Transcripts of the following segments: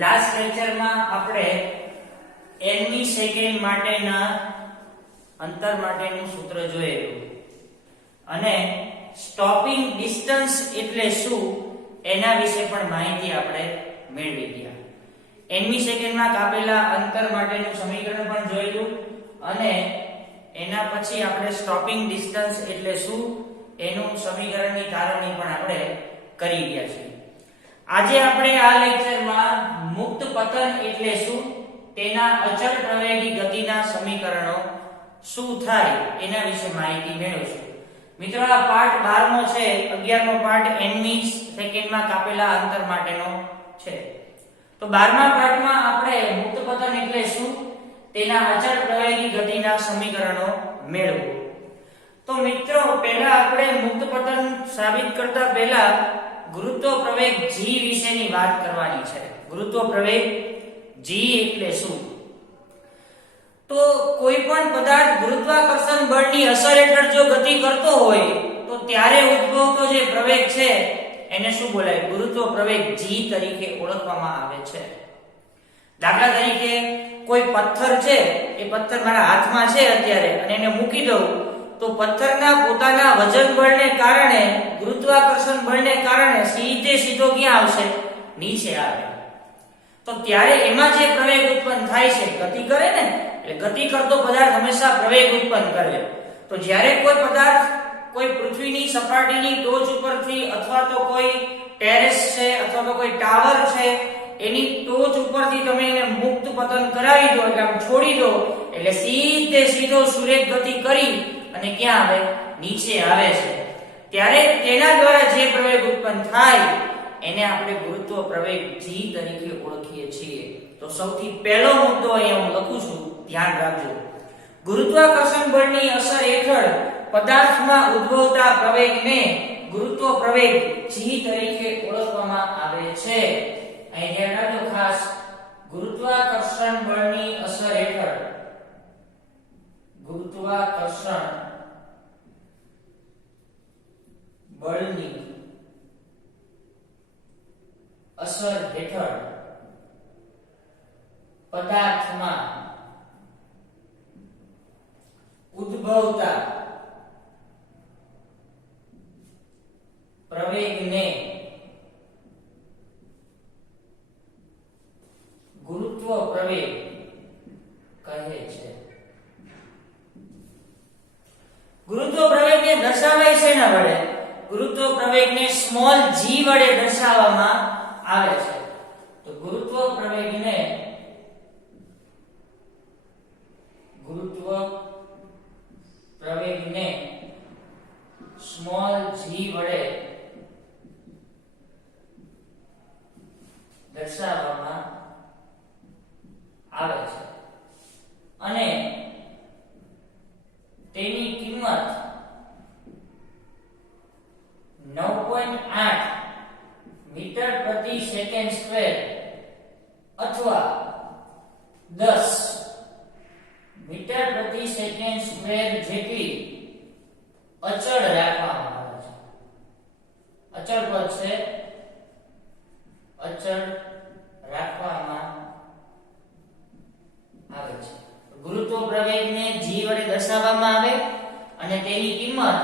Last લેક્ચરમાં આપણે nમી second માટેના અંતર માટેનું સૂત્ર જોયેલું અને સ્ટોપિંગ ડિસ્ટન્સ એટલે શું એના વિશે પણ માહિતી આપણે મેળવી ગયા। nમી સેકન્ડમાં કાપેલા અંતર માટેનું સમીકરણ પણ જોયેલું અને એના પછી આપણે સ્ટોપિંગ ડિસ્ટન્સ એટલે શું એનું સમીકરણની તારવણી પણ આપણે કરી ગયા છીએ। આજે આપણે આ લેક્ચરમાં મુક્ત પતન એટલે શું તેના અચળ પ્રવેગી ગતિના સમીકરણો શું થાય એના વિશે માહિતી મેળવશું। મિત્રો આ પાઠ 12મો છે, 11મો પાઠ nમી સેકન્ડમાં કાપેલા અંતર માટેનો છે। તો 12મા પાઠમાં આપણે મુક્ત પતન એટલે શું તેના અચળ પ્રવેગી ગતિના સમીકરણો મેળવો। તો મિત્રો પહેલા આપણે મુક્ત પતન સાબિત કરતા પહેલા ગુરુત્વ પ્રવેગ g વિશેની વાત કરવાની છે। ગુરુત્વ પ્રવેગ g એટલે શું? તો કોઈ પણ પદાર્થ ગુરુત્વાકર્ષણ બળની અસર હેઠળ જો ગતિ કરતો હોય તો ત્યારે ઉદ્ભવતો જે પ્રવેગ છે એને શું બોલાય? ગુરુત્વ પ્રવેગ g તરીકે ઓળખવામાં આવે છે। દાખલા તરીકે કોઈ પથ્થર છે, એ પથ્થર મારા હાથમાં છે અત્યારે અને એને મૂકી દઉં તો પથ્થરના પોતાના વજન બળને કારણે, ગુરુત્વાકર્ષણ બળને કારણે સીધો ક્યાં આવશે? નીચે આવે। તો ત્યારે એમાં જે પ્રવેગ ઉત્પન્ન થાય છે, ગતિ કરે ને, એટલે ગતિ કરતો પદાર્થ હંમેશા પ્રવેગ ઉત્પન્ન કરે। તો જ્યારે કોઈ પદાર્થ કોઈ પૃથ્વીની સપાટીની ટોચ ઉપરથી અથવા તો કોઈ ટેરેસ છે અથવા તો કોઈ ટાવર છે એની ટોચ ઉપરથી તમે એને મુક્ત પતન કરાવી દો, એટલે આમ છોડી દો, એટલે સીધો સુરેખ ગતિ કરી અને ક્યાં આવે? નીચે આવે છે। ત્યારે તેના દ્વારા જે પ્રવેગ ઉત્પન્ન થાય એને આપણે ગુરુત્વ પ્રવેગ g તરીકે ઓળખીએ છીએ। તો સૌથી પહેલો મુદ્દો અહીંયા હું લખું છું, ધ્યાન રાખજો। ગુરુત્વાકર્ષણ બળની અસર હેઠળ પદાર્થમાં ઉદ્ભવતા પ્રવેગને ગુરુત્વ પ્રવેગ g તરીકે ઓળખવામાં આવે છે। અહીં ધ્યાન રાખજો ખાસ, ગુરુત્વાકર્ષણ બળની અસર હેઠળ, ગુરુત્વાકર્ષણ બળની અસર હેઠળ પદાર્થમાં ઉદ્ભવતા પ્રવેગને ગુરુત્વ પ્રવેગ કહે છે। ગુરુત્વ પ્રવેગને દર્શાવાય છે ના વડે? ગુરુત્વ પ્રવેગને સ્મોલ g વડે દર્શાવવામાં આવે છે। તો ગુરુત્વ પ્રવેગને સ્મોલ g વડે દર્શાવવામાં આવે છે અને તેની કિંમત 9.8 મીટર પ્રતિ સેકન્ડ સ્ક્વેર અથવા 10 મીટર પ્રતિ સેકન્ડ સ્ક્વેર જેટલી અચળ રાખવામાં આવે છે। અચળ પદ છે, અચળ રાખવામાં આવે છે। ગુરુત્વ પ્રવેગને g વડે દર્શાવવામાં આવે અને તેની કિંમત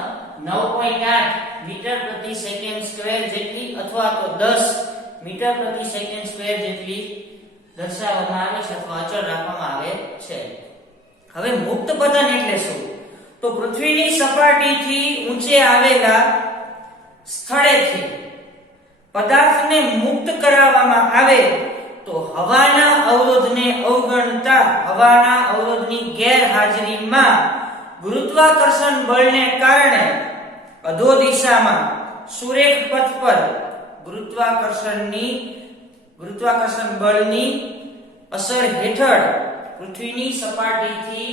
9.8 મીટર પ્રતિ સેકન્ડ સ્ક્વેર જેટલી અથવા તો 10 મીટર પ્રતિ સેકન્ડ સ્ક્વેર જેટલી દર્શાવવામાં આવે છે અથવા અચળ રાખવામાં આવે છે। હવે મુક્ત પતન એટલે શું? તો પૃથ્વીની સપાટીથી ઊંચે આવેલા સ્થળેથી પદાર્થને મુક્ત કરાવવામાં આવે તો હવાના અવરોધને અવગણતા, હવાના અવરોધની ગેરહાજરીમાં ગુરુત્વાકર્ષણ બળને કારણે અધો દિશામાં સુરેખ પથ પર ગુરુત્વાકર્ષણ બળની અસર હેઠળ પૃથ્વીની સપાટીથી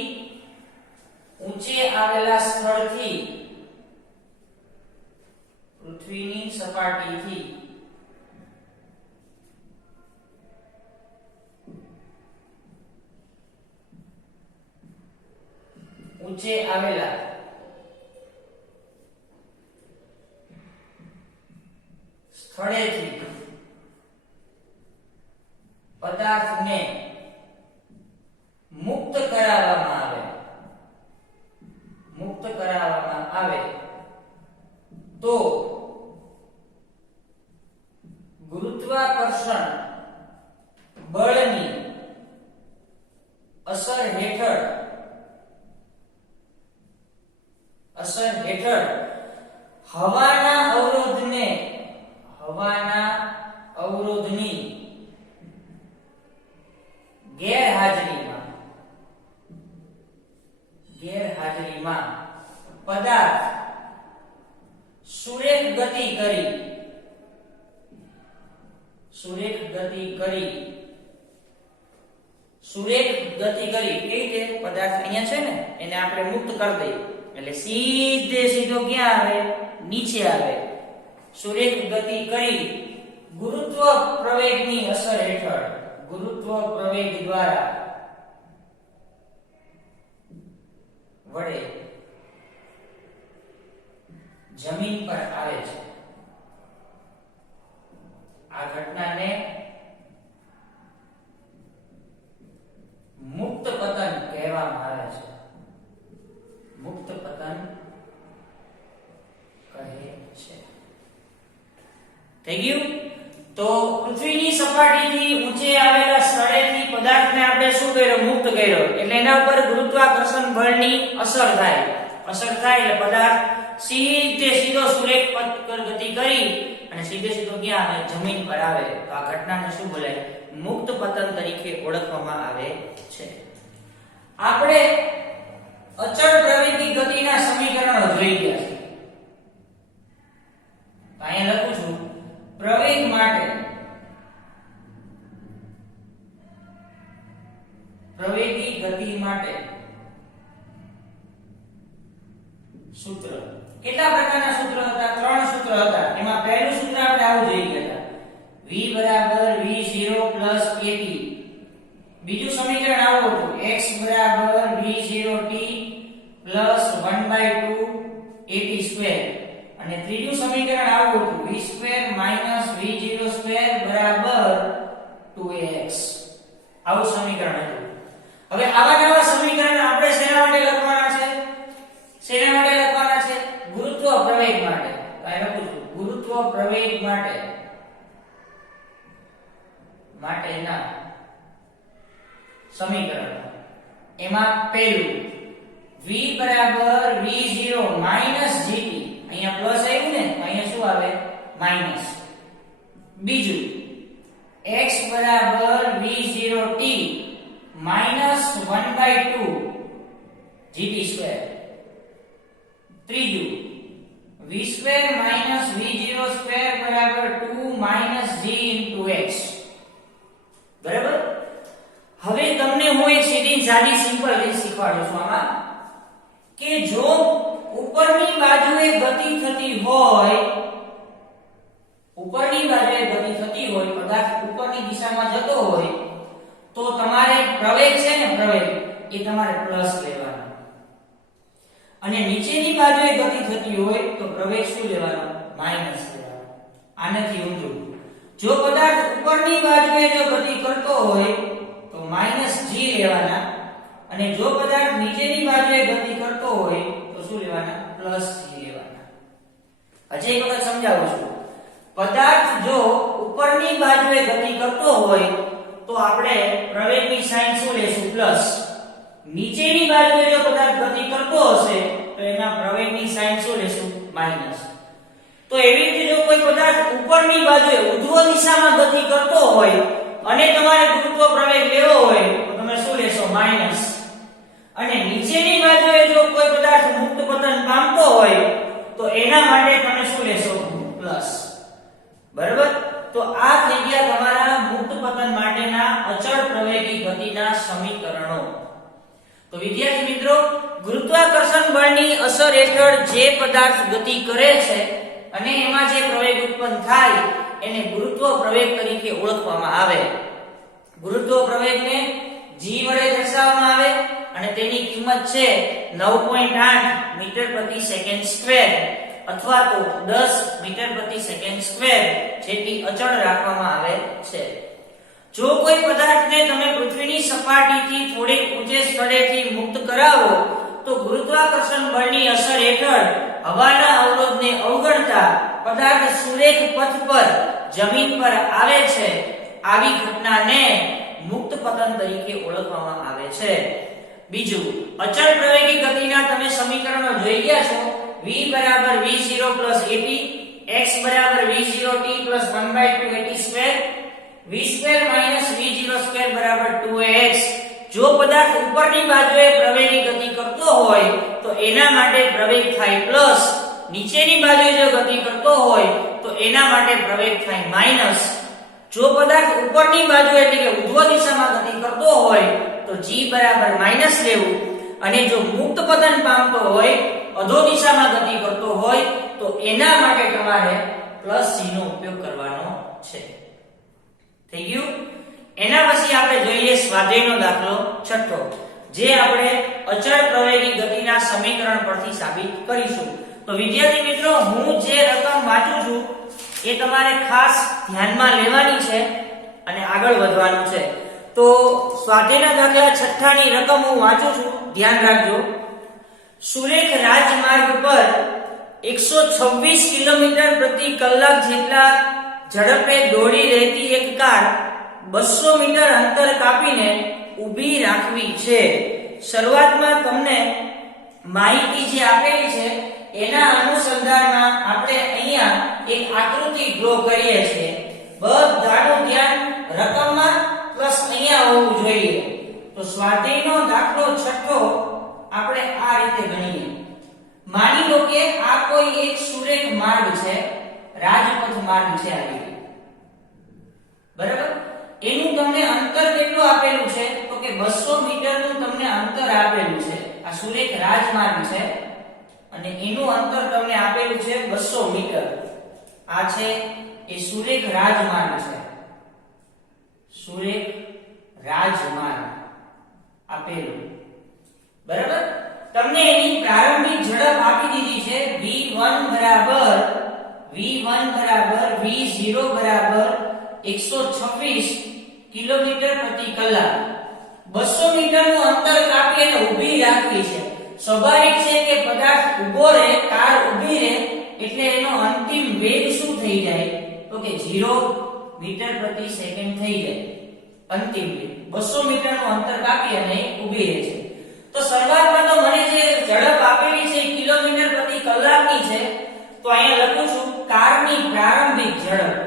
ઊંચે આવેલા સ્થળથી, પૃથ્વીની સપાટીથી ઊંચે આવેલા સ્થળેથી હવાના અવરોધની ગેરહાજરીમાં પદાર્થ સુરેખ ગતિ કરી કેવી રીતે પદાર્થ અહીંયા છે ને એને આપણે મુક્ત કરી દઈએ એટલે સીધો ક્યાં આવે નીચે આવે સુરેખ ગતિ કરી ગુરુત્વ પ્રવેગની અસર હેઠળ ગુરુત્વ પ્રવેગ દ્વારા વડે જમીન પર આવે છે આ ઘટનાને મુક્ત પતન કહેવામાં આવે છે મુક્ત પતન કહે છે થઈ ગયું તો પૃથ્વીની સપાટીથી ઊંચે આવેલા સ્થળેથી પદાર્થને આપણે શું કર્યો મુક્ત કર્યો એટલે એના ઉપર ગુરુત્વાકર્ષણ બળની અસર થાય એટલે પદાર્થ સીધો સુરેખ પથ પર ગતિ કરી અને સીધો ક્યાં આવે જમીન પર આવે તો આ ઘટનાને શું બોલાય મુક્ત પતન તરીકે ઓળખવામાં આવે છે આપણે અચળ પ્રવેગી ગતિના સમીકરણો જોઈ ગયા છે અહીંયા લખું છું પ્રવેગ માટે પ્રવેગી ગતિ માટે સૂત્ર કેટલા પ્રકારના સૂત્ર હતા ત્રણ સૂત્ર હતા એમાં પહેલું સૂત્ર આપણે આવું જોઈ ગયા હતા v v0 at બીજું સમીકરણ આવું હતું x v0t 1/2 at² અને ત્રીજું સમીકરણ આવું હતું v² v02 2ax આવું સમીકરણ હતું હવે આવા નવા સમીકરણ આપણે શેના માટે લખવાના છે ગુરુત્વ પ્રવેગ માટે કાઈ લખું છું ગુરુત્વ પ્રવેગ માટેના સમીકરણ એમાં પહેલું v v0 gt અહીંયા પ્લસ આવ્યું ને અહીંયા શું આવે માઈનસ બીજું x v0t 1/2 gt² ત્રીજું v² v02 2 g x બરાબર હવે તમને હું એક સીધી સાદી સિમ્પલ રીત શીખવાડું છું આમાં કે જો ઉપરની બાજુએ ગતિ થતી હોય પદાર્થ ઉપરની દિશામાં જતો હોય તો તમારે પ્રવેગ છે ને એ તમારે પ્લસ લેવાનો અને નીચેની બાજુએ ગતિ થતી હોય તો પ્રવેગ શું લેવાનો માઈનસ લેવાનો આનાથી ઊંધું જો પદાર્થ ઉપરની બાજુએ જો ગતિ કરતો હોય તો -g લેવાના અને જો પદાર્થ નીચેની બાજુએ ગતિ કરતો હોય તો શું લેવાના +g લેવાના હજી એક વખત સમજાવું છું પદાર્થ જો ઉપરની બાજુએ ગતિ કરતો હોય તો આપણે પ્રવેગની સાઇન શું લેશું પ્લસ નીચેની બાજુએ જો પદાર્થ ગતિ કરતો હશે તો એના પ્રવેગની સાઇન શું લેશું માઈનસ તો એવી રીતે જો કોઈ પદાર્થ ઉપરની બાજુએ ઉર્ધ્વ દિશામાં ગતિ કરતો હોય અને તમારે ગુરુત્વ પ્રવેગ લેવો હોય તો તમે શું લેશો માઈનસ અને નીચેની બાજુએ જો કોઈ પદાર્થ મુક્ત પતન પામતો હોય તો એના માટે તમે શું લેશો પ્લસ બરાબર તો આ થઈ ગયા તમારા મુક્ત પતન માટેના અચળ પ્રવેગી ગતિના સમીકરણો તો વિદ્યાર્થી મિત્રો ગુરુત્વાકર્ષણ બળની અસર હેઠળ જે પદાર્થ ગતિ કરે છે અને એમાં જે પ્રવેગ ઉત્પન્ન થાય એને ગુરુત્વ પ્રવેગ તરીકે ઓળખવામાં આવે ગુરુત્વ પ્રવેગને g વડે દર્શાવવામાં આવે અને તેની કિંમત છે 9.8 મીટર પ્રતિ સેકન્ડ સ્ક્વેર અથવા તો 10 મીટર પ્રતિ સેકન્ડ સ્ક્વેર જેટલી અચળ રાખવામાં આવે છે જો કોઈ પદાર્થને તમે પૃથ્વીની સપાટીથી થોડેક ઊંચે સ્થળેથી મુક્ત કરાવો તો ગુરુત્વાકર્ષણ બળની અસર હેઠળ હવાના અવરોધને અવગણતા પદાર્થ સુરેખ પથ પર જમીન પર આવે છે આવી ઘટનાને મુક્ત પતન તરીકે ઓળખવામાં આવે છે બીજું અચળ પ્રવેગી ગતિના તમે સમીકરણો જોઈ ગયા છો v બરાબર v0 + at x બરાબર v0t + 1/2 at2 v2 - v02 બરાબર 2ax જો પદાર્થ ઉપરની બાજુએ પ્રવેગી ગતિ કરતો હોય તો એના માટે પ્રવેગ થાય પ્લસ, નીચેની બાજુએ જો ગતિ કરતો હોય તો એના માટે પ્રવેગ થાય માઈનસ. જો પદાર્થ ઉપરની બાજુએ એટલે કે ઉર્ધ્વ દિશામાં ગતિ કરતો હોય તો g બરાબર માઈનસ લેવું, અને જો મુક્ત પતન પામતો હોય અધો દિશામાં ગતિ કરતો હોય તો એના માટે તમારે પ્લસ g નો ઉપયોગ કરવાનો છે. થઈ ગયું? એના પછી આપણે જોઈએ સ્વાધ્યાયનો દાખલો છઠ્ઠો, જે આપણે અચળ પ્રવેગી ગતિના સમીકરણ પરથી સાબિત કરીશું. તો વિદ્યાર્થી મિત્રો, હું જે રકમ વાંચું છું એ તમારે ખાસ ધ્યાનમાં લેવાની છે અને આગળ વધવાનું છે. તો સ્વાધ્યાયના દાખલા છઠ્ઠાની રકમ હું વાંચું છું, ધ્યાન રાખજો. સુરેખ રાજમાર્ગ પર 126 કિલોમીટર પ્રતિ કલાક જેટલા ઝડપે દોડી રહેતી એક કાર 200 મીટર અંતર કાપીને ઊભી રાખવી છે. શરૂઆતમાં તમને માહિતી જે આપેલી છે એના અનુસંધાનમાં આપણે અહીંયા એક આકૃતિ ડ્રો કરીએ છીએ. બધાનું ધ્યાન રકમમાં પ્લસ અહીંયા હોવું જોઈએ. તો સ્વાધ્યાયનો દાખલો છઠ્ઠો આપણે આ રીતે ગણીએ. માની લો કે આ કોઈ એક સુરેખ માર્ગ છે, રાજપથ માર્ગ છે આ રીતે. બરાબર? એનું તમને અંતર કેટલું આપેલું છે તો કે 200 મીટરનું તમને અંતર આપેલું છે. આ સુરેખ રાજમાર્ગ છે અને એનું અંતર તમને આપેલું છે 200 મીટર. આ છે એ સુરેખ રાજમાર્ગ છે. સુરેખ રાજમાર્ગ આપેલું. બરાબર? તમને એની પ્રારંભિક ઝડપ આપી દીધી છે v1 બરાબર v0 બરાબર 126 કિલોમીટર પ્રતિ કલાક. 200 મીટરનું અંતર કાપી અને ઊભી રાખવી છે. સ્વાભાવિક છે કે પદાર્થ ઊભો રહે, કાર ઊભી રહે એટલે એનો અંતિમ વેગ શું થઈ જાય તો કે 0 મીટર પ્રતિ સેકન્ડ થઈ જાય. અંતિમ વેગ 200 મીટરનું અંતર કાપી અને ઊભી રહે છે. તો શરૂઆતમાં તો મને જે ઝડપ આપેલી છે કિલોમીટર પ્રતિ કલાકની છે, તો અહીંયા લખું છું કારની પ્રારંભિક ઝડપ.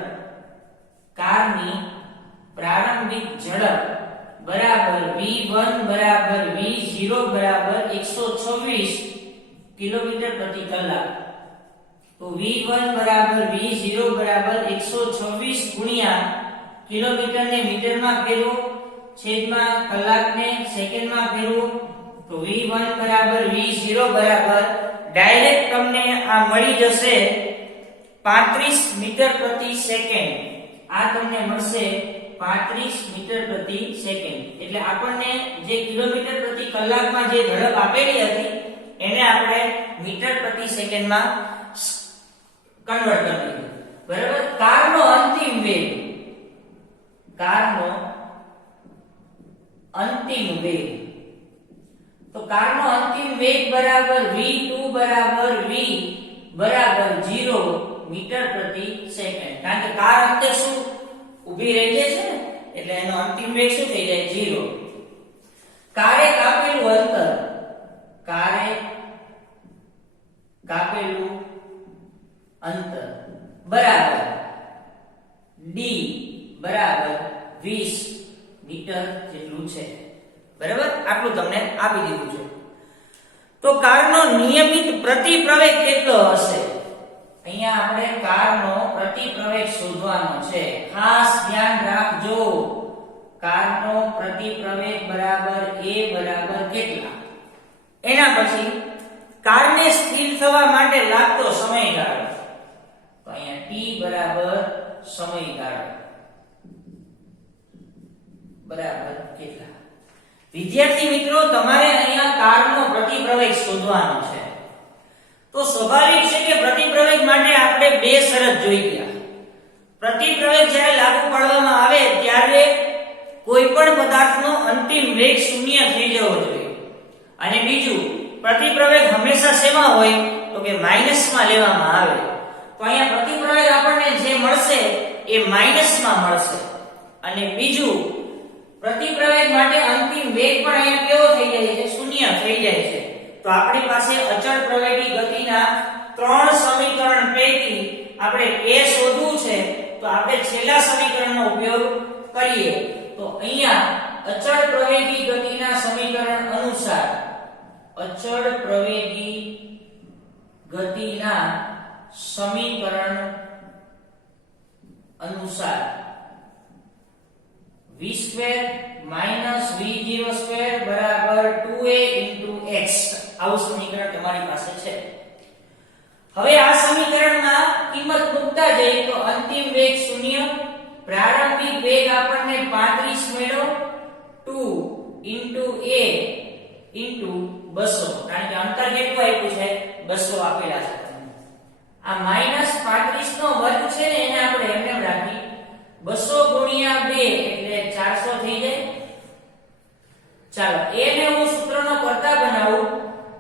કારની પ્રારંભિક ઝડપ બરાબર v1 બરાબર v0 બરાબર 126 કિલોમીટર પ્રતિ કલાક. તો v1 બરાબર v0 બરાબર 126 ગુણ્યા કિલોમીટર ને મીટરમાં ફેરવો, છેદમાં કલાકને સેકન્ડમાં ફેરવો. તો v1 બરાબર v0 બરાબર ડાયરેક્ટ તમને આ મળી જશે 35 મીટર પ્રતિ સેકન્ડ. આ તમને મળશે 35 મીટર પ્રતિ સેકન્ડ. એટલે આપણને જે કિલોમીટર પ્રતિ કલાકમાં જે ઝડપ આપેલી હતી એને આપણે મીટર પ્રતિ સેકન્ડમાં કન્વર્ટ કરી દીધું. બરાબર? કારનો અંતિમ વેગ, કારનો અંતિમ વેગ, તો કારનો અંતિમ વેગ બરાબર v2 બરાબર v બરાબર 0 મીટર પ્રતિ સેકન્ડ. કારણ કે કાર અંતે શું ઊભી રહી જાય છે ને, એટલે એનો અંતિમ વેગ શું થઈ જાય 0. કારે કાપેલું અંતર, કારે કાપેલું અંતર બરાબર d બરાબર 20 મીટર જેટલું છે. બરાબર? આટલું તમને આપી દીધું છે. તો કારનો નિયમિત પ્રતિપ્રવેગ કેટલો હશે? અહીંયા આપણે કારનો પ્રતિપ્રવેગ શોધવાનો છે. ખાસ ધ્યાન રાખજો. કારનો પ્રતિપ્રવેગ બરાબર a બરાબર કેટલા? એના પછી કારને સ્થિર થવા માટે લાગતો સમયગાળો. તો અહીંયા t બરાબર સમયગાળો બરાબર કેટલા? વિદ્યાર્થી મિત્રો, તમારે અહીંયા કારનો પ્રતિપ્રવેગ શોધવાનો છે. તો સ્વાભાવિક છે કે પ્રતિપ્રવેગ માટે આપણે બે શરત જોઈ ગયા. પ્રતિપ્રવેગ જ્યારે લાગુ પાડવામાં આવે ત્યારે કોઈ પણ પદાર્થનો અંતિમ વેગ શૂન્ય થઈ જવો જોઈએ. અને બીજું, પ્રતિપ્રવેગ હંમેશા શેમાં હોય તો કે માઈનસમાં લેવામાં આવે. તો અહીંયા પ્રતિપ્રવેગ આપણને જે મળશે એ માઈનસમાં મળશે. અને બીજું, પ્રતિપ્રવેગ માટે અંતિમ વેગ પણ અહીંયા કેવો થઈ જાય છે? શૂન્ય થઈ જાય છે. તો આપણી પાસે અચળ પ્રવેગી ગતિના 3 સમીકરણ પૈકી આપણે a શોધવું છે, તો આપણે છેલ્લા સમીકરણનો ઉપયોગ કરીએ. તો અહીંયા અચળ પ્રવેગી ગતિના સમીકરણ અનુસાર અચળ પ્રવેગી ગતિના સમીકરણ અનુસાર v² - v02 બરાબર 2a * x આવું સમીકરણ તમારી પાસે છે. હવે આ સમીકરણમાં કિંમત મૂકતા જઈએ તો અંતિમ વેગ 0, પ્રારંભિક વેગ આપણને 35 મળ્યો, 2 * a * 200, કારણ કે અંતર કેટલું આપ્યું છે? 200 આપેલા છે. આ -35 નો વર્ગ છે ને એને આપણે એમને રાખી 200 * 2 એટલે 400 થઈ જાય. ચાલો એને હું સૂત્રનો કર્તા બનાવું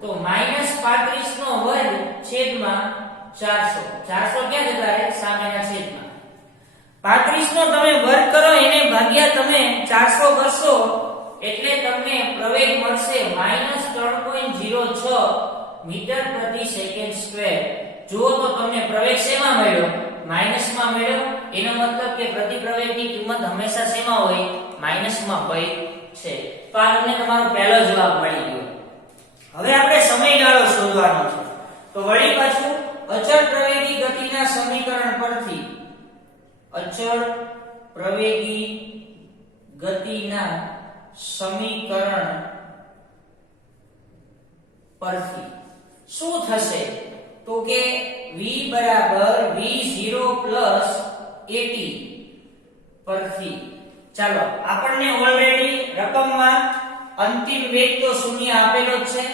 તો -35 નો વર્ગ છેદમાં 400. 400 ક્યાં જતા રહે? સામેના છેદમાં. 35 નો તમે વર્ગ કરો એને ભાગ્યા તમે 400 કરશો એટલે તમને પ્રવેગ મળશે -3.06 મીટર પ્રતિ સેકન્ડ સ્ક્વેર. જો તો તમને પ્રવેગ શેમાં મળ્યો? માઈનસમાં મળ્યો. એનો મતલબ કે પ્રતિપ્રવેગની કિંમત હંમેશા શેમાં હોય? માઈનસમાં હોય છે. તો આ તમને તમારો પહેલો જવાબ મળી ગયો. હવે આપણે સમયગાળો શોધવાનો છે. તો વળી પાછું અચળ પ્રવેગી ગતિના સમીકરણ પરથી અચળ પ્રવેગી ગતિના સમીકરણ પરથી શું થશે? તો કે v = v0 + at પરથી ચાલો આપણને ઓલરેડી રકમમાં અંતિમ વેગ તો 0 આપેલો જ છે,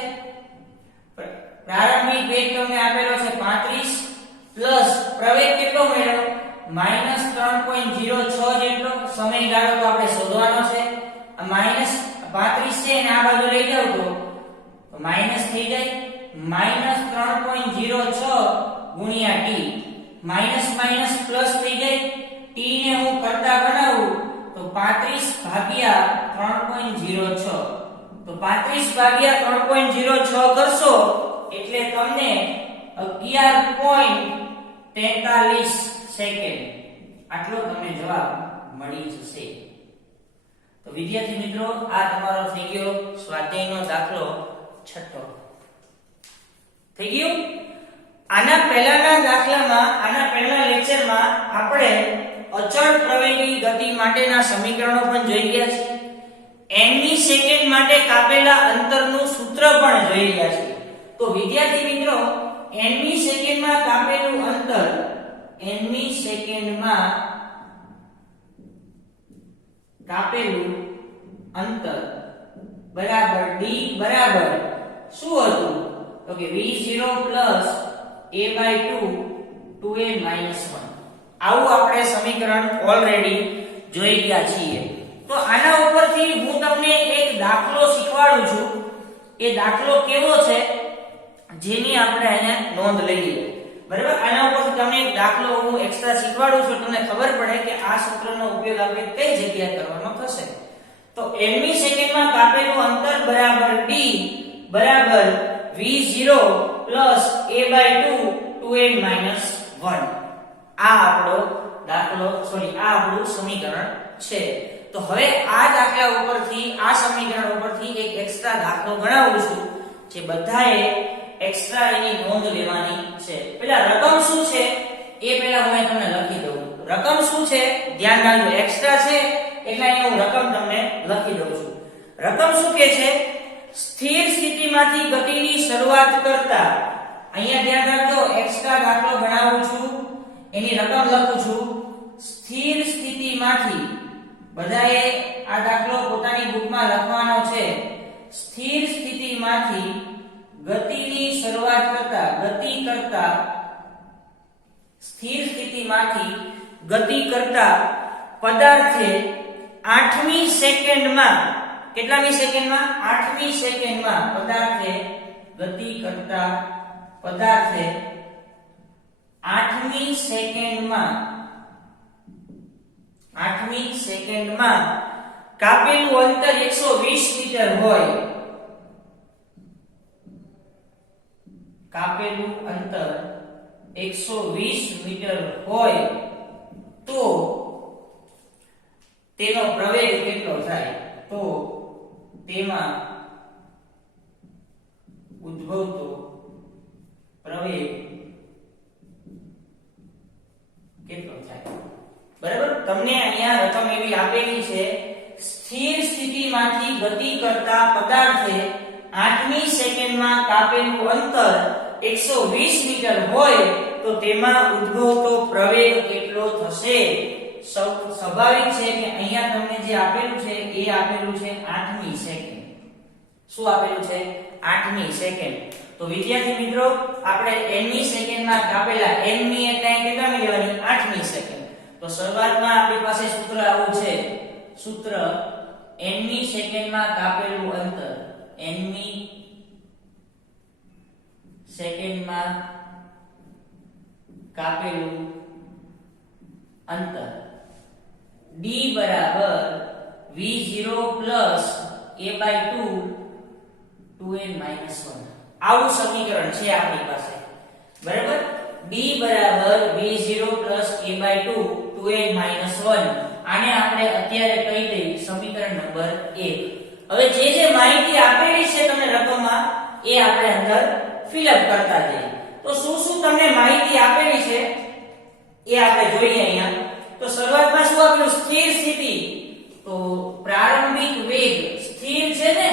પ્રારંભિક વેગ તમને આપેલો છે 35 પ્લસ પ્રવેગ કેટલો મળ્યો? -3.06 જેટલો. સમયગાળો તો આપણે શોધવાનો છે. આ -35 છે અને આ બાજુ લઈ જાવ તો માઈનસ થઈ જાય. -3.06 ગુણ્યા t, માઈનસ માઈનસ પ્લસ થઈ જાય. t ને હું કરતા બનાવું તો 35 ભાગ્યા 3.06, તો 35 ભાગ્યા 3.06 કરશો એટલે તમને 11.43 સેકન્ડ આટલો તમને જવાબ મળી જશે. તો વિદ્યાર્થી મિત્રો, આ તમારો થઈ ગયો સ્વાધ્યાયનો દાખલો 6. થઈ ગયું. આના પહેલાના દાખલામાં, આના પહેલા લેક્ચરમાં આપણે અચળ પ્રવેગી ગતિ માટેના સમીકરણો પણ જોઈ ગયા છે. n મી સેકન્ડ માટે કાપેલા અંતરનું સૂત્ર પણ જોઈ ગયા છે. તો વિદ્યાર્થી મિત્રો, n મી સેકન્ડમાં કાપેલું અંતર, n મી સેકન્ડમાં કાપેલું અંતર બરાબર d બરાબર શું હતું? તો કે v0 + a/2 2a - 1. આવું આપણે સમીકરણ ઓલરેડી જોઈ ગયા છીએ. તો આના ઉપરથી હું તમને એક દાખલો શીખવાડું છું. એ દાખલો કેવો છે જેની આપણે અહીંયા નોંધ લઈએ. બરાબર? આના ઉપરથી તમને એક દાખલો હું એક્સ્ટ્રા શીખવાડું છું, તમને ખબર પડે કે આ સૂત્રનો ઉપયોગ આપણે કઈ જગ્યાએ કરવાનો થશે. તો n મી સેકન્ડમાં કાપેલું અંતર બરાબર d બરાબર v0 + a/2 2a - 1. આ આપણો દાખલો, સોરી, આ આપણું સમીકરણ છે. તો હવે આ દાખલા ઉપરથી, આ સમીકરણ ઉપરથી એક એક્સ્ટ્રા દાખલો ગણાવું છું, જે બધાએ એક્સ્ટ્રા એની નોંધ લેવાની છે. પહેલા રકમ શું છે એ પહેલા હું તમને લખી દઉં. રકમ શું છે ધ્યાન રાખજો, એક્સ્ટ્રા છે એટલે અહીંયા હું રકમ તમને લખી દઉં છું. રકમ શું કહે છે? સ્થિર સ્થિતિમાંથી ગતિની શરૂઆત કરતા, અહીંયા ધ્યાન રાખજો, એક્સ્ટ્રા દાખલો ગણાવું છું, એની રકમ લખું છું. સ્થિર સ્થિતિમાંથી, બધાએ આ દાખલો પોતાની બુકમાં લખવાનો છે. સ્થિર સ્થિતિમાંથી ગતિની શરૂઆત કરતા, સ્થિર સ્થિતિમાંથી ગતિ કરતા પદાર્થે 8મી સેકન્ડમાં, કેટલામી સેકન્ડમાં? 8મી સેકન્ડમાં પદાર્થે ગતિ કરતા પદાર્થે 8મી સેકન્ડમાં કાપેલું અંતર 120 મીટર હોય, કાપેલું અંતર 120 મીટર હોય તો તેનો પ્રવેગ કેટલો થાય? તો તેમાં ઉદ્ભવતો પ્રવેગ કેટલો થાય? બરાબર, તમને અહીંયા રકમ એવી આપેલી છે, સ્થિર સ્થિતિમાંથી ગતિ કરતા પદાર્થે 8મી સેકન્ડમાં કાપેલું અંતર 120 મીટર હોય તો તેમાં ઉદ્ભવતો પ્રવેગ કેટલો થશે? સ્વાભાવિક છે કે અહીંયા તમને જે આપેલું છે એ આપેલું છે 8મી સેકન્ડ. શું આપેલું છે? 8મી સેકન્ડ. તો વિદ્યાર્થી મિત્રો આપણે nમી સેકન્ડમાં કાપેલા, nમી એટલે કેટલામી લેવાની? 8મી સેકન્ડ. તો શરૂઆતમાં આપણી પાસે સૂત્ર આવું છે, સૂત્ર nમી સેકન્ડમાં કાપેલું અંતર, nમી સેકન્ડમાં કાપેલું અંતર d બરાબર v0 પ્લસ a/2 2n - 1. આવું સમીકરણ છે આપણી પાસે. બરાબર, d બરાબર v0 પ્લસ a/2 2n - 1. આને આપણે અત્યારે કહી દઈએ સમીકરણ નંબર 1. હવે જે માહિતી આપેલી છે તમને રકમમાં એ આપણે અંદર ફિલઅપ કરતા જઈએ. તો શું તમને માહિતી આપેલી છે એ આપણે જોઈએ અહીંયા. તો શરૂઆતમાં શું આપેલું? સ્થિર સ્થિતિ. તો પ્રારંભિક વેગ સ્થિર છે ને,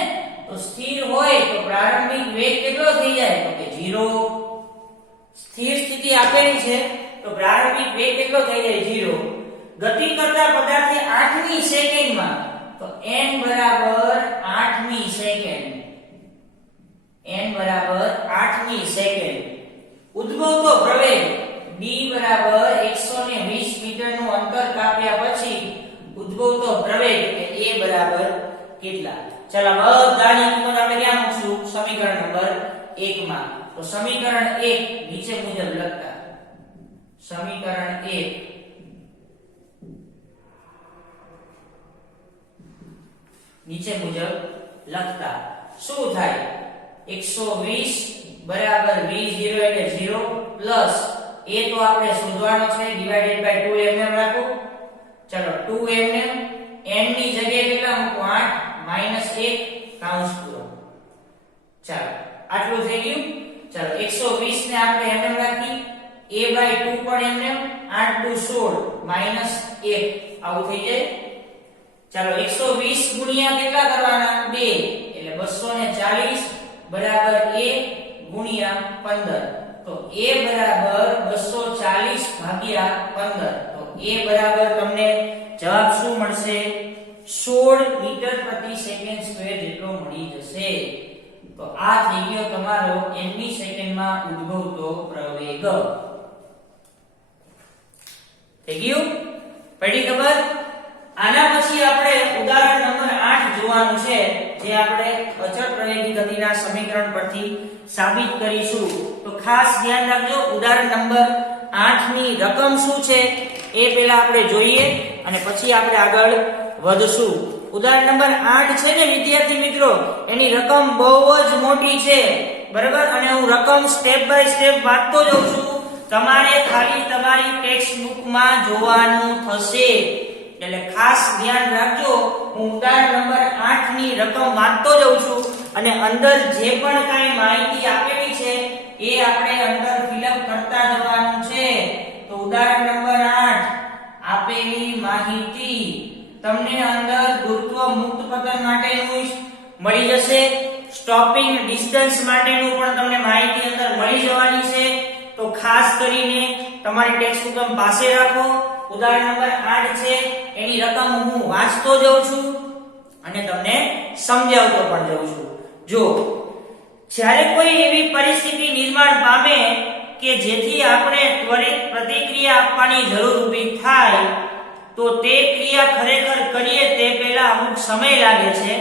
તો સ્થિર હોય તો પ્રારંભિક વેગ કેટલો થઈ જાય? તો કે 0. સ્થિર સ્થિતિ આપેલી છે તો પ્રારંભિક વેગ કેટલો થઈ જાય? 0. ગતિ કરતા પદાર્થે 8મી સેકન્ડમાં, તો n બરાબર 8મી સેકન્ડ, n બરાબર 8મી સેકન્ડ. ઉદ્ભવતો પ્રવેગ d બરાબર 120 મીટરનું અંતર કાપ્યા પછી ઉદ્ભવતો પ્રવેગ કે a બરાબર કેટલા? ચાલો બધાની કિંમત આપણે ક્યાં મૂકશું? સમીકરણ નંબર 1 માં. તો સમીકરણ 1 નીચે મુજબ લખતા, સમીકરણ 1 નીચે મુજબ લખતા શું થાય? 120 બરાબર v0 એટલે 0 પ્લસ a તો આપણે શોધવાનો છે ડિવાઇડેડ બાય 2 mm રાખો. ચલો 2 mm, n ની જગ્યાએ કેટલા મૂકો? 8 માઈનસ 1 કૌંસ પૂરો. ચાલો આટલું થઈ ગયું. ચાલો 120 ને આપણે mm રાખી, a બાય 2 પણ mm, 8 દુ 16 માઈનસ 1 આવું થઈ જાય. ચાલો 120 ગુણ્યા કેટલા કરવાના? 2 એટલે 240 બરાબર a ગુણ્યા 15. તો a બરાબર 240 ભાગ્યા 15. તો a બરાબર તમને જવાબ શું મળશે? 16 મીટર પ્રતિ સેકન્ડ સ્ક્વેર જેટલો મળી જશે. તો આ થઈ ગયો તમારો nમી સેકન્ડમાં ઉદ્ભવતો પ્રવેગ. થઈ ગયું? પડી ખબર? આના પછી આપણે ઉદાહરણ નંબર 8 જોવાનું છે, જે આપણે અચળ પ્રવેગી ગતિના સમીકરણ પરથી સાબિત કરીશું. તો ખાસ ધ્યાન રાખજો, ઉદાહરણ નંબર 8 ની રકમ શું છે એ પહેલા આપણે જોઈએ અને પછી આપણે આગળ વધશું. ઉદાહરણ નંબર 8 છે ને વિદ્યાર્થી મિત્રો, એની રકમ બહુ જ મોટી છે. બરાબર, અને હું રકમ સ્ટેપ બાય સ્ટેપ વાંચતો જાઉં છું. તમારે ખાલી તમારી ટેક્સ્ટ બુકમાં જોવાનું થશે. એટલે ખાસ ધ્યાન રાખજો, હું ઉદાહરણ નંબર 8 ની રકમ વાંચતો જાઉં છું અને અંદર જે પણ કાંઈ માહિતી આપેલી છે એ આપણે અંદર ફિલઅપ કરતા જવાનું છે. તો ઉદાહરણ નંબર 8 આપેલી માહિતી તમને અંદર ગુરુત્વ મુક્ત પતન માટેનું મળી જશે, સ્ટોપિંગ ડિસ્ટન્સ માટેનું પણ તમને માહિતી અંદર મળી જવાની છે. તો ખાસ કરીને તમારી ટેક્સ્ટ બુક પાસે રાખો. ઉદાહરણ નંબર 8 છે એની રકમ હું વાંચતો જાઉં છું અને તમને સમજાવતો પણ જાઉં છું. જો જ્યારે કોઈ એવી પરિસ્થિતિ નિર્માણ પામે કે જેથી આપણે ત્વરિત પ્રતિક્રિયા આપવાની જરૂર ઊભી થાય, તો તે ક્રિયા ખરેખર કરીએ તે પહેલા અમુક સમય લાગે છે.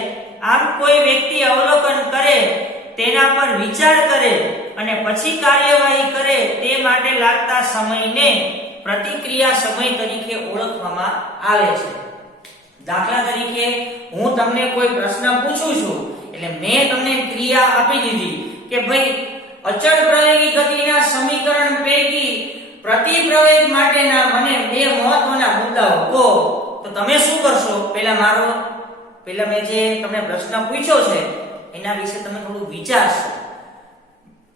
આમ કોઈ વ્યક્તિ અવલોકન કરે, તેના પર વિચાર કરે અને પછી કાર્યવાહી કરે, તે માટે લાગતા સમયને પ્રતિક્રિયા સમય તરીકે ઓળખવામાં આવે છે. દાખલા તરીકે હું તમને કોઈ પ્રશ્ન પૂછું છું એટલે મેં તમને ક્રિયા આપી દીધી કે ભાઈ અચળ પ્રવેગી ગતિના સમીકરણ પૈકી પ્રતિપ્રવેગ માટેના મને બે મહત્વના મુદ્દાઓ કહો, તો તમે શું કરશો? પહેલા મેં જે તમને પ્રશ્ન પૂછ્યો છે એના વિશે તમે થોડું વિચારશો,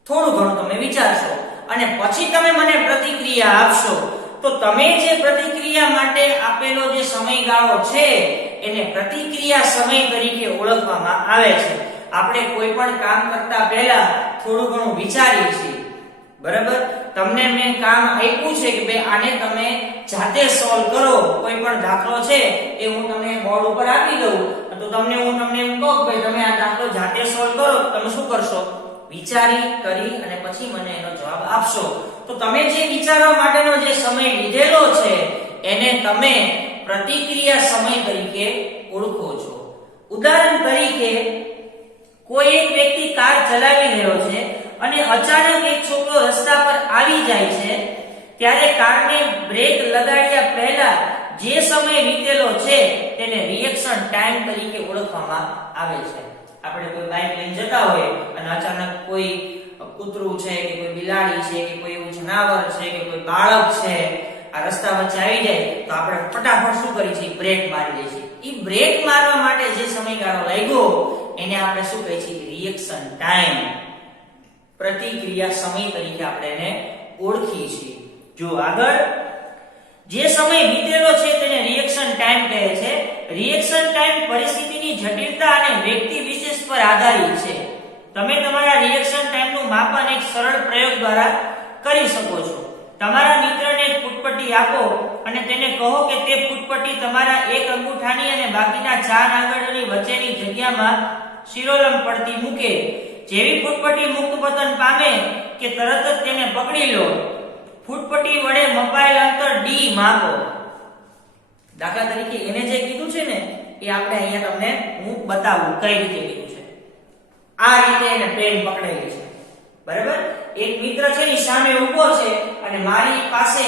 થોડું ઘણું તમે વિચારશો અને પછી તમે મને પ્રતિક્રિયા આપશો. તો તમે જે પ્રતિક્રિયા માટે આપેલો જે સમયગાળો છે એને પ્રતિક્રિયા સમય તરીકે ઓળખવામાં આવે છે. આપણે કોઈ પણ કામ કરતા પહેલા થોડું ઘણું વિચારીએ છીએ, બરાબર? તમને મેં કામ આપ્યું છે કે ભાઈ આને તમે જાતે સોલ્વ કરો. કોઈ પણ દાખલો છે એ હું તમને બોર્ડ ઉપર આપી દઉં તો તમને એમ કહું કે ભાઈ તમે આ દાખલો જાતે સોલ્વ કરો, તમે શું કરશો? વિચારી કરી અને પછી મને એનો જવાબ આપશો. તો તમે જે વિચારવા માટેનો જે સમય લીધેલો છે એને તમે પ્રતિક્રિયા સમય તરીકે ઓળખો છો. ઉદાહરણ તરીકે કોઈ એક વ્યક્તિ કાર ચલાવી રહ્યો છે અને અચાનક એક છોકરો રસ્તા પર આવી જાય છે, ત્યારે કારને બ્રેક લગાડ્યા પહેલા જે સમય વીતેલો છે તેને રિએક્શન ટાઈમ તરીકે ઓળખવામાં આવે છે. આપણે કોઈ બાઇક લઈને જતા હોય અને અચાનક કોઈ કૂતરું છે કે કોઈ બિલાડી છે કે કોઈ એવું જનાવર છે કે કોઈ બાળક છે આ રસ્તા વચ્ચે આવી જાય તો આપણે ફટાફટ શું કરી છીએ? બ્રેક મારી દઈએ છીએ. ઈ બ્રેક મારવા માટે જે સમયગાળો લાગ્યો એને આપણે શું કહીએ છીએ? રિએક્શન ટાઈમ, પ્રતિક્રિયા સમય તરીકે આપણે એને ઓળખીએ છીએ. જો આગળ જે સમય વીતેલો છે તેને રિએક્શન ટાઈમ કહે છે. રિએક્શન ટાઈમ પરિસ્થિતિની જટિલતા અને વ્યક્તિ વિશેષ પર આધારિત છે. તમે તમારા રિએક્શન ટાઈમનું માપન એક સરળ પ્રયોગ દ્વારા કરી શકો છો. તમારા મિત્રને એક ફૂટપટ્ટી આપો અને તેને કહો કે તે ફૂટપટ્ટી તમારા એક અંગૂઠાની અને બાકીના 4 આંગળીઓની વચ્ચેની જગ્યામાં શિરોલંબ પડતી મૂકે. જેવી ફૂટપટ્ટી મુક્ત પતન પામે કે તરત જ તેને પકડી લો. ફૂટપટ્ટી વડે મપાયેલ અંતર d માપો. દાખલા તરીકે એને જે કીધું છે ને એ આપણે અહીંયા તમને હું બતાવું કઈ રીતે કીધું છે. આ રીતે એને પેન પકડેલી છે, બરાબર? એક મિત્ર છે એ સામે ઊભો છે અને મારી પાસે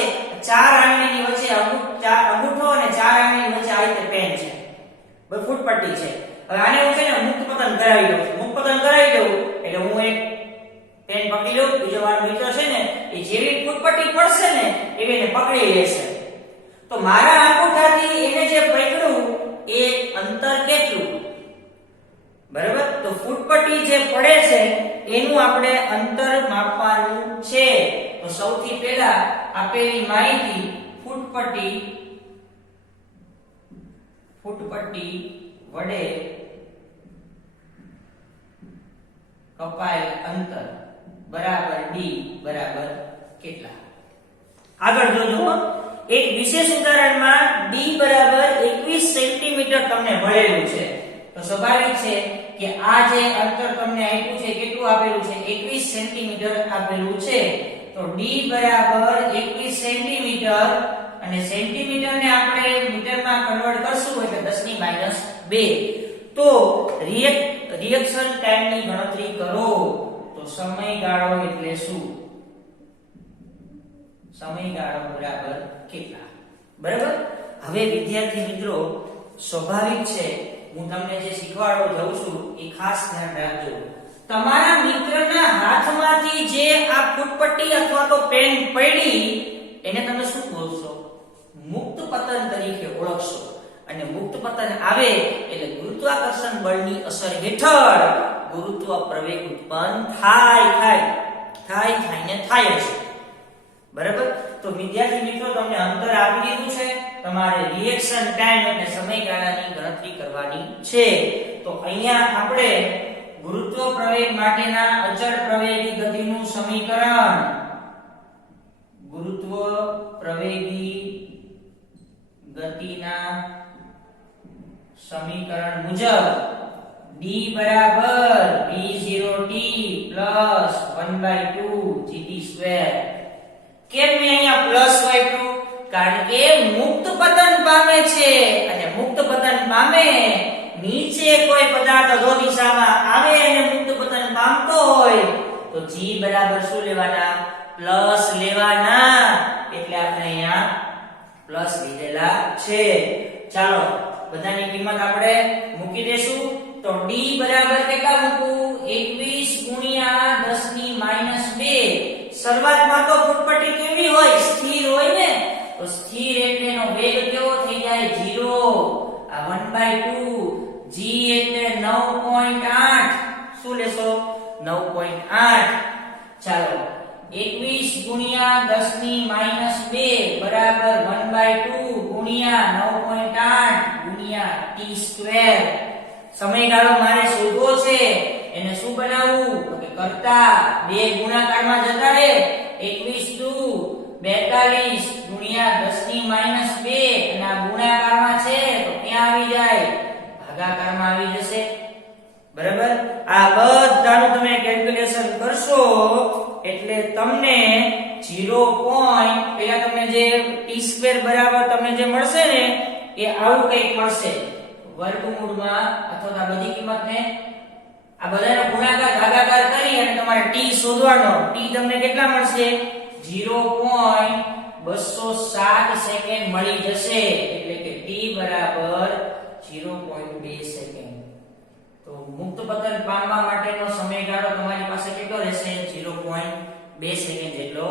4 આંગળીની વચ્ચે અંગૂઠો અને 4 આંગળીની વચ્ચે આ રીતે પેન છે, બરાબર? ફૂટપટ્ટી છે. હવે આને હું છે ને મુક્ત પતન કરાવી દઉં. મુક્ત પતન કરાવી દઉં એટલે હું એક પેન પકડી લઉં, બીજો મારો મિત્ર છે ને એ જેવી ફૂટપટ્ટી પડશે ને એવી એને પકડી લેશે. તો મારા અંગૂઠાથી એને જે પકડ્યું એ અંતર કેટલું? બરાબર? તો ફૂટપટ્ટી જે પડે છે એનું આપણે અંતર માપવાનું છે. તો સૌથી પહેલા આપેલી માહિતી ફૂટપટ્ટી વડે કપાયેલ અંતર બરાબર d બરાબર કેટલા? આગળ જોજો. એક વિશેષ ઉદાહરણમાં d બરાબર 21 સેન્ટીમીટર તમને મળેલું છે. તો સ્વાભાવિક છે કે આ જે અંતર તમને આપ્યું છે કેટલું આપેલું છે? 21 સેન્ટીમીટર આપેલું છે. તો d બરાબર 21 સેન્ટીમીટર અને સેન્ટીમીટર ને આપણે મીટરમાં કન્વર્ટ કરશું એટલે 10⁻². તો રિએક્શન ટાઈમ ની ગણતરી કરો. તો સમયગાળો એટલે શું? સમયગાળો બરાબર કેટલા? બરાબર? હવે વિદ્યાર્થી મિત્રો સ્વાભાવિક છે હું તમને જે શીખવાડવા જાઉં છું એ ખાસ ધ્યાન રાખજો. તમારા મિત્રના હાથમાંથી જે આ ફૂટપટ્ટી અથવા તો પેન પડી એને તમે શું બોલશો? મુક્ત પતન તરીકે ઓળખશો. અને મુક્ત પતન આવે એટલે ગુરુત્વાકર્ષણ બળની અસર હેઠળ ગુરુત્વ પ્રવેગ ઉત્પન્ન થાય છે. બરાબર? તો વિદ્યાર્થી મિત્રો તમને અંતર આપી દીધું છે. તમારે રિએક્શન ટાઈમ એટલે સમયગાળાની ગણતરી કરવાની છે. તો અહીંયા આપણે ગુરુત્વ પ્રવેગ માટેના અચળ પ્રવેગી ગતિનું સમીકરણ ગુરુત્વ પ્રવેગી ગતિના સમીકરણ મુજબ d બરાબર v0t પ્લસ 1/2 gt². કેમ મેં અહીંયા પ્લસ વાપર્યું? કારણ કે મુક્ત પતન પામે છે અને મુક્ત પતન પામે નીચે કોઈ પદાર્થ અધો દિશામાં આવે અને મુક્ત પતન પામતો હોય તો g બરાબર શું લેવાના? પ્લસ લેવાના. એટલે આપણે અહીંયા પ્લસ લીધેલા છે. ચાલો બધાની કિંમત આપણે મૂકી દેશું. તો d બરાબર કેટલા મૂકું? 21 ગુણ્યા 10 ની -2. શરૂઆતમાં તો ફૂટપટ્ટી કેવી હોય? સ્થિર હોય ને. તો સ્થિર એટલે એનો વેગ કેવો થઈ જાય? 0. આ 1/2. g એટલે 9.8. શું લેશો? 9.8. ચાલો 21 ગુણ્યા 10 ની -2 બરાબર 1/2 ગુણ્યા 9.8 ગુણ્યા t². સમયગાળો મારે શોધવો છે. એને શું બનાવવું? તો કે કરતા બે ગુણાકારમાં જતા રહે. 21 દુ 42 ગુણ્યા 10 ની -2 અને આ ગુણાકારમાં છે તો ક્યાં આવી જાય? ભાગાકારમાં આવી જશે. બરાબર. આ બધાનું તમે કેલ્ક્યુલેશન કરશો એટલે તમને 0. પેલા તમને જે t² બરાબર તમને જે મળશે ને એ આવું કંઈક મળશે. વર્ગમૂળમાં અથવા બધી કિંમતને આ બધાનો ગુણાકાર ભાગાકાર કરી અને તમારે t શોધવાનો. t તમને કેટલા મળશે? 0.207 સેકન્ડ મળી જશે. એટલે કે t બરાબર 0.2 સેકન્ડ. તો મુક્ત પતન પામવા માટેનો સમયગાળો તમારી પાસે કેટલો રહેશે? 0.2 સેકન્ડ જેટલો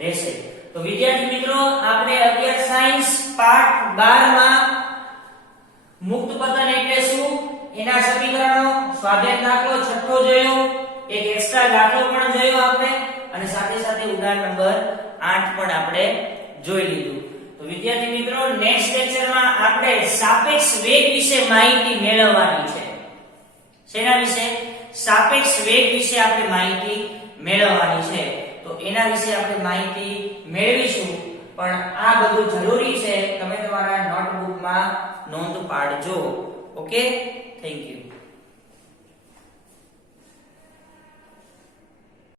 રહેશે. તો વિદ્યાર્થી મિત્રો, આપણે 11 સાયન્સ પાર્ટ 12 માં મુક્ત પતન એટલે શું એના સમીકરણો, સ્વાધ્યાય દાખલો છઠ્ઠો જોયો, એક એક્સ્ટ્રા દાખલો પણ જોયો આપણે, અને સાથે સાથે ઉદાહરણ નંબર 8 પણ આપણે જોઈ લીધું. તો વિદ્યાર્થી મિત્રો, નેક્સ્ટ લેક્ચરમાં આપણે સાપેક્ષ વેગ વિશે માહિતી મેળવવાની છે. શેના વિશે? સાપેક્ષ વેગ વિશે આપણે માહિતી મેળવવાની છે. તો એના વિશે આપણે માહિતી મેળવીશું. પણ આ બધું જરૂરી છે. તમે તમારા નોટબુકમાં નોંધ પાડજો. Okay, thank you.